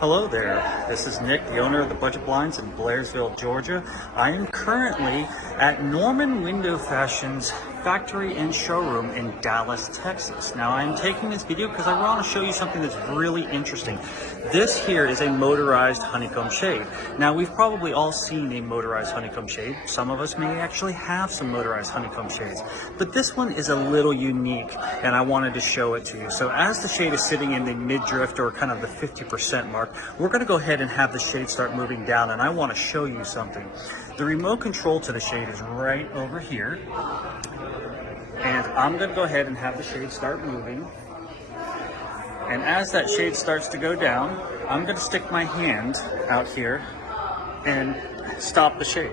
Hello there, this is Nick, the owner of the Budget Blinds in Blairsville, Georgia. I am currently at Norman Window Fashion's factory and showroom in Dallas, Texas. Now I'm taking this video because I want to show you something that's really interesting. This here is a motorized honeycomb shade. Now we've probably all seen a motorized honeycomb shade. Some of us may actually have some motorized honeycomb shades, but this one is a little unique and I wanted to show it to you. So as the shade is sitting in the mid-drift or kind of the 50% mark, we're going to go ahead and have the shade start moving down, and I want to show you something. The remote control to the shade is right over here, and I'm going to go ahead and have the shade start moving. And as that shade starts to go down, I'm going to stick my hand out here and stop the shade.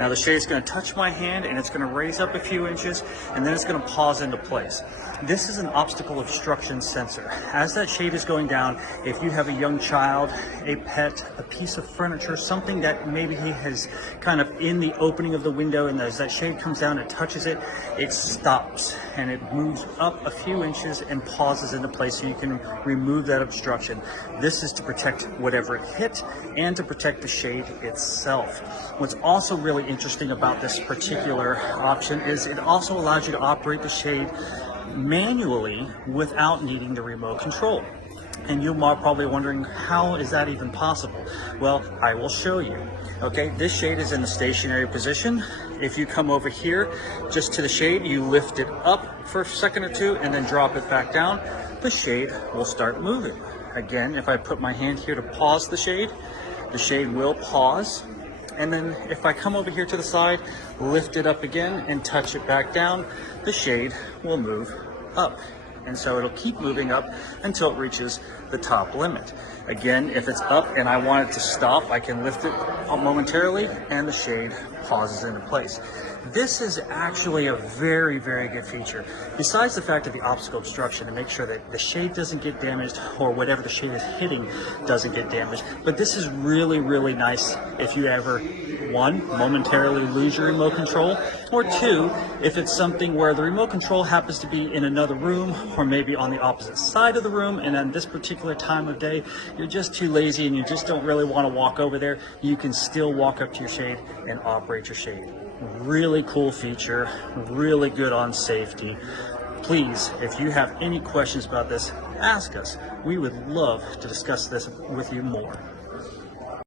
Now the shade's going to touch my hand and it's going to raise up a few inches, and then it's going to pause into place. This is an obstacle obstruction sensor. As that shade is going down, if you have a young child, a pet, a piece of furniture, something that maybe he has kind of in the opening of the window, and as that shade comes down and touches it, it stops and it moves up a few inches and pauses into place so you can remove that obstruction. This is to protect whatever it hit and to protect the shade itself. What's also really interesting about this particular option is it also allows you to operate the shade manually without needing the remote control. And you are probably wondering, how is that even possible? Well, I will show you. Okay, this shade is in the stationary position. If you come over here just to the shade, you lift it up for a second or two and then drop it back down, the shade will start moving. Again, if I put my hand here to pause the shade will pause. And then if I come over here to the side, lift it up again and touch it back down, the shade will move up. And so it'll keep moving up until it reaches the top limit. Again, if it's up and I want it to stop, I can lift it momentarily and the shade pauses into place. This is actually a very, very good feature. Besides the fact of the obstacle obstruction, to make sure that the shade doesn't get damaged or whatever the shade is hitting doesn't get damaged. But this is really, really nice if you ever, one, momentarily lose your remote control, or two, if it's something where the remote control happens to be in another room or maybe on the opposite side of the room, and on this particular time of day, you're just too lazy and you just don't really want to walk over there, you can still walk up to your shade and operate your shade. Really cool feature, really good on safety. Please, if you have any questions about this, ask us. We would love to discuss this with you more.